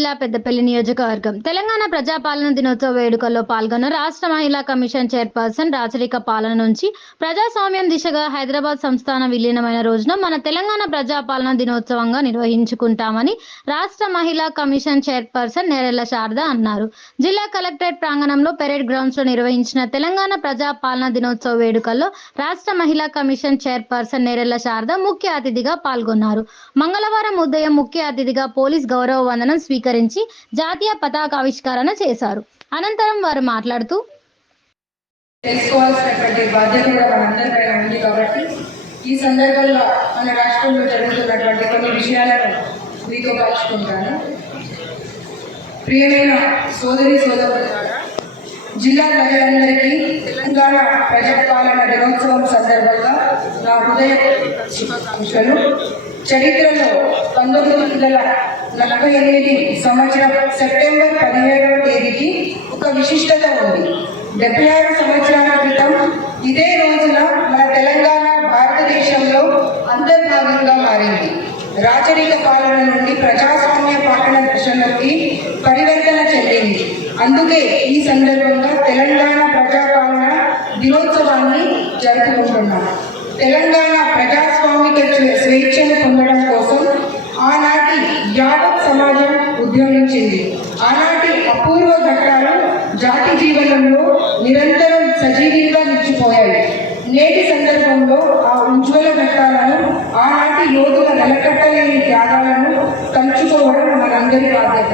జిల్లా పెద్దపల్లి నియోజకవర్గం తెలంగాణ ప్రజాపాలన దినోత్సవ వేడుకల్లో పాల్గొన్న రాష్ట్ర మహిళా కమిషన్ చైర్పర్సన్ రాచరిక పాలన నుంచి ప్రజాస్వామ్యం దిశగా హైదరాబాద్ సంస్థాన విలీనమైన రోజున మన తెలంగాణ ప్రజాపాలన దినోత్సవంగా నిర్వహించుకుంటామని రాష్ట్ర మహిళా కమిషన్ చైర్పర్సన్ నేరెళ్ల శారద అన్నారు. జిల్లా కలెక్టరేట్ ప్రాంగణంలో పెరేడ్ గ్రౌండ్స్ లో నిర్వహించిన తెలంగాణ ప్రజాపాలన దినోత్సవ వేడుకల్లో రాష్ట్ర మహిళా కమిషన్ చైర్పర్సన్ నేరెళ్ల శారద ముఖ్య అతిథిగా పాల్గొన్నారు. మంగళవారం ఉదయం ముఖ్య అతిథిగా పోలీస్ గౌరవ వందనం స్వీకరించి జాతీయ పతాకావిష్కరణ చేశారు. అనంతరం వారు మాట్లాడుతూ తెలుసుకోవాల్సినటువంటి బాధ్యత కూడా మనందరిపైన ఉంది కాబట్టి ఈ సందర్భంలో మన రాష్ట్రంలో జరుగుతున్నటువంటి కొన్ని విషయాలను మీతో పంచుకుంటాను. ప్రియమైన సోదరి సోదరులారా, జిల్లా ప్రజలందరికీ తెలంగాణ ప్రజాపాలన దినోత్సవం సందర్భంగా నా హృదయ శుభాకాంక్షలు. చరిత్రలో 1948 సంవత్సరం సెప్టెంబర్ 17వ తేదీకి ఒక విశిష్టత ఉంది. 76 సంవత్సరాల క్రితం ఇదే రోజున మన తెలంగాణ భారతదేశంలో అంతర్భాగంగా మారింది. రాచరిక పాలన నుండి ప్రజాస్వామ్య పాలన దశలోకి పరివర్తన చెందింది. అందుకే ఈ సందర్భంగా తెలంగాణ ప్రజాపాలన దినోత్సవాన్ని జరుపుకుంటున్నాం. తెలంగాణ ప్రజాస్వామిక స్వేచ్ఛను పొందడం కోసం ఆనాటి యావత్ సమాజం ఉద్యమించింది. ఆనాటి అపూర్వ ఘట్టాలు జాతి జీవనంలో నిరంతరం సజీవంగా నిలిచిపోయాయి. నేటి సందర్భంలో ఆ ఉజ్వల ఘట్టాలను, ఆనాటి యోధుల నెలకట్టలేని త్యాగాలను తలుచుకోవడం మనందరి బాధ్యత.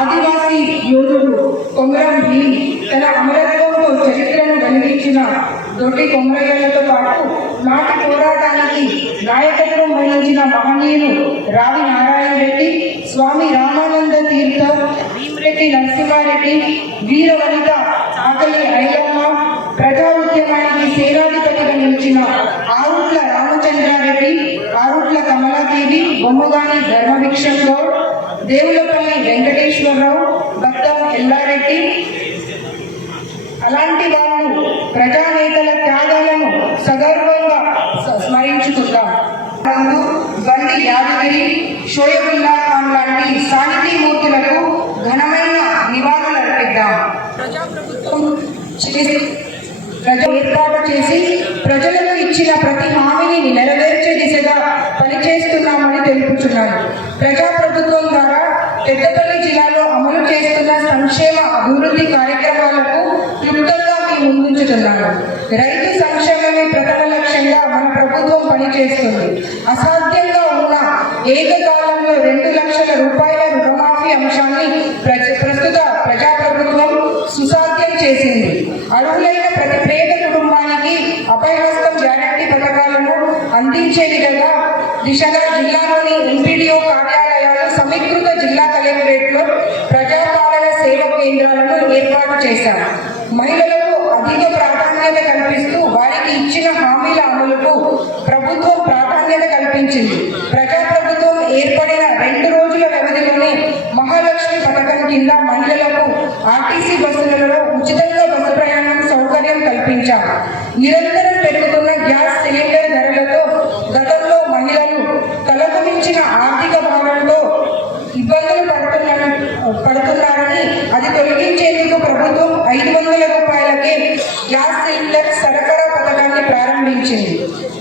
ఆదివాసీ యోధుడు కొమరం భీం తన అమరత్వంతో చరిత్రను వెలిగించిన దొడ్డి కొమరయ్యలతో పాటు నాటి పోరాటానికి నాయకత్వం వహించిన మహనీయులు రావి నారాయణ రెడ్డి, స్వామి రామానంద తీర్థ, భీమరెడ్డి నరసింహారెడ్డి, వీరవనిత ఆకలి ఐలమ్మ, ప్రజా ఉద్యమానికి సేనాధిపతిగా నిలిచిన ఆరుట్ల రామచంద్రారెడ్డి, ఆరుట్ల కమలాదేవి, బొమ్మగాని ధర్మభిక్షం గౌడ్, దేవులపల్లి వెంకటేశ్వరరావు, భక్తం ఎల్లారెడ్డి, అలాంటి వాళ్ళు ప్రజానేతల త్యాగాలను సగర్వంగా స్మరించుకుందాం. బండి యాదగిరి, షోయబుల్లా ఖాన్ లాంటి సాహితీమూర్తులకు ఘనమైన నివాళులు అర్పిద్దాం. ప్రజాప్రభుత్వం ఏర్పాటు చేసి ప్రజలకు ఇచ్చిన ప్రతి హామీని నెరవేర్చే దిశగా పనిచేస్తున్నామని తెలుపుతున్నాను. ప్రజాప్రభుత్వం ద్వారా పెద్దపల్లి జిల్లాలో అమలు చేస్తున్న సంక్షేమ అభివృద్ధి కార్యక్రమాలకు క్లుప్తంగా మీ ముందుంచుతున్నాను. రైతు సంక్షేమమే ప్రథమ లక్ష్యంగా మన ప్రభుత్వం పనిచేస్తుంది. అసాధ్యంగా ఉన్న ఏకకాలంలో 2 లక్షల రూపాయల రుణమాఫీ అంశాన్ని ప్రస్తుత ప్రజాప్రభుత్వం సుసాధ్యం చేసింది. అర్హులైన ప్రతి పేద కుటుంబానికి అభయహస్తం గ్యారంటీ పథకాలను అందించే దిశగా జిల్లాలోని ఎంపీడీఓ కార్యాలయాలు, సమీకృత జిల్లా కలెక్టరేట్లో ప్రజాపాలన సేవా కేంద్రాలను ఏర్పాటు చేశారు. మహిళలకు అధిక ప్రాధాన్యత కల్పిస్తూ వారికి ఇచ్చిన హామీల అమలుకు ప్రభుత్వం ప్రాధాన్యత కల్పించింది. ప్రజాప్రభుత్వం ఏర్పడిన 2 రోజుల వ్యవధిలోనే మహాలక్ష్మి పథకం కింద మహిళలకు ఆర్టీసీ బస్సులలో ఉచితంగా బస్సు ప్రయాణం సౌకర్యం కల్పించాం. నిరంతరం పెరుగుతున్న గ్యాస్ సిలిండర్ ధరలతో గతంలో మహిళలు తలకు మించిన ఆర్థిక భారంతో ఇబ్బందులు పడుతున్నారని అది తొలగించేందుకు ప్రభుత్వం 500 రూపాయలకే గ్యాస్ సిలిండర్ సరఫరా పథకాన్ని ప్రారంభించింది.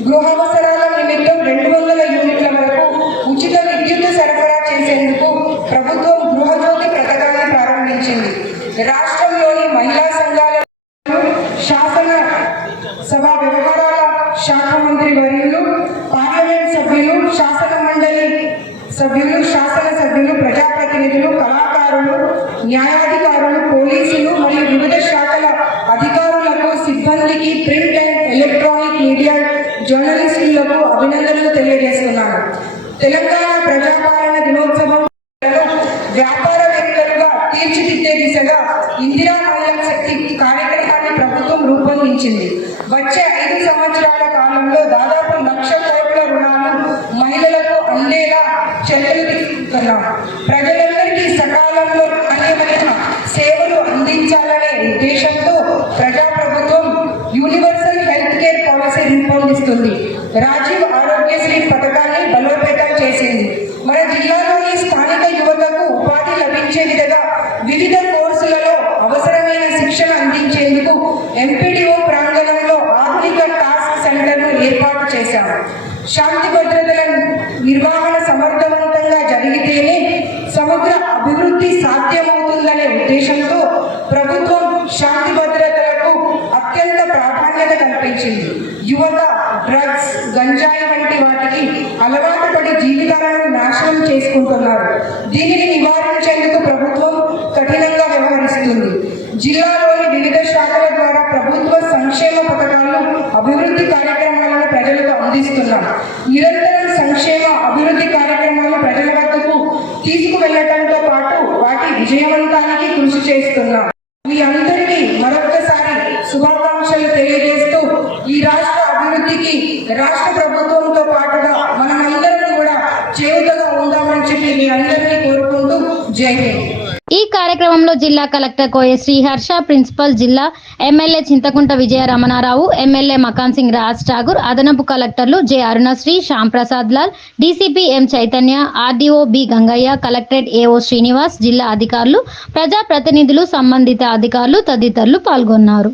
గృహావసరాల నిమిత్తం 200 యూనిట్ల వరకు ఉచిత విద్యుత్ సరఫరా చేసేందుకు ప్రభుత్వం గృహజ్యోతి పథకాన్ని ప్రారంభించింది. రాష్ట్రంలోని మహిళా సంఘాల శాసన సభ వ్యవహారాల శాఖ మంత్రి వర్యులు, పార్లమెంట్ సభ్యులు, శాసన మండలి సభ్యులు, శాసనసభ్యులు, ప్రజాప్రతినిధులు, కళాకారులు, న్యాయాధికారులు, పోలీసులు మరియు వివిధ శాఖల అధికారులకు, సిబ్బందికి, ప్రింట్ అండ్ ఎలక్ట్రానిక్ మీడియా జర్నలిస్టులకు అభినందనలు తెలియజేస్తున్నాను. తెలంగాణ ప్రజాపాలన దినోత్సవం వ్యాపారవేత్తలుగా తీర్చిదిద్దే దిశగా ఇందిరా మహిళా శక్తి కార్యక్రమాన్ని ప్రభుత్వం రూపొందించింది. వచ్చే 5 సంవత్సరాల కాలంలో దాదాపు 1,00,000 కోట్ల రుణాలు మహిళలకు అందేలా చర్యలు తీసుకుంటున్నాం. ప్రజలందరికీ సకాలంలో నాణ్యమైన సేవలు అందించాలనే ఉద్దేశంతో ప్రజాప్రభుత్వం యూనివర్సల్ హెల్త్ కేర్ పాలసీ రూపొందిస్తుంది. రాజీవ్ ఆరోగ్యశ్రీ పథకాన్ని బలోపేతం చేసింది. మన జిల్లాలోని స్థానిక యువతకు ఉపాధి శిక్షణ అందించేందుకు ఎంపీడీఓ ప్రాంగణంలో ఆధునిక టాస్క్ సెంటర్ను ఏర్పాటు చేశాము. శాంతి భద్రతల నిర్వహణ సమర్థవంతంగా జరిగితేనే సమగ్ర అభివృద్ధి సాధ్యమవుతుందనే ఉద్దేశంతో ప్రభుత్వం శాంతి భద్రతలకు అత్యంత ప్రాధాన్యత కల్పించింది. యువత డ్రగ్స్, గంజాయి వంటి వాటికి అలవాటు పడి జీవితాలను నాశనం చేసుకుంటున్నారు. దీనిని నివారించేందుకు ప్రభుత్వం కఠినంగా వ్యవహరిస్తుంది. జిల్లాలోని వివిధ శాఖల ద్వారా ప్రభుత్వ సంక్షేమ పథకాలను, అభివృద్ధి కార్యక్రమాలను ప్రజలకు అందిస్తున్నాం. నిరంతరం సంక్షేమ అభివృద్ధి కార్యక్రమాలను ప్రజల వద్దకు తీసుకువెళ్లటంతో పాటు వాటి విజయవంతానికి కృషి చేస్తున్నాం. మీ అందరికీ మరొక్కసారి శుభాకాంక్షలు తెలియజేస్తూ ఈ రాష్ట్ర అభివృద్ధికి రాష్ట్ర ప్రభుత్వంతో పాటుగా మనమందరం కూడా చేయూతగా ఉందామని చెప్పి మీ అందరినీ కోరుకుంటూ జై హింద్. ఈ కార్యక్రమంలో జిల్లా కలెక్టర్ కోయ శ్రీహర్ష, ప్రిన్సిపల్, జిల్లా ఎమ్మెల్యే చింతకుంట విజయ రమణారావు, ఎమ్మెల్యే మకాన్ సింగ్ రాజ్ ఠాగూర్, అదనపు కలెక్టర్లు J Arunasri, Shyam Prasad Lal, DCP M Chaitanya, RDO B Gangaiah, collectorate AO Srinivas, జిల్లా అధికారులు, ప్రజాప్రతినిధులు, సంబంధిత అధికారులు తదితరులు పాల్గొన్నారు.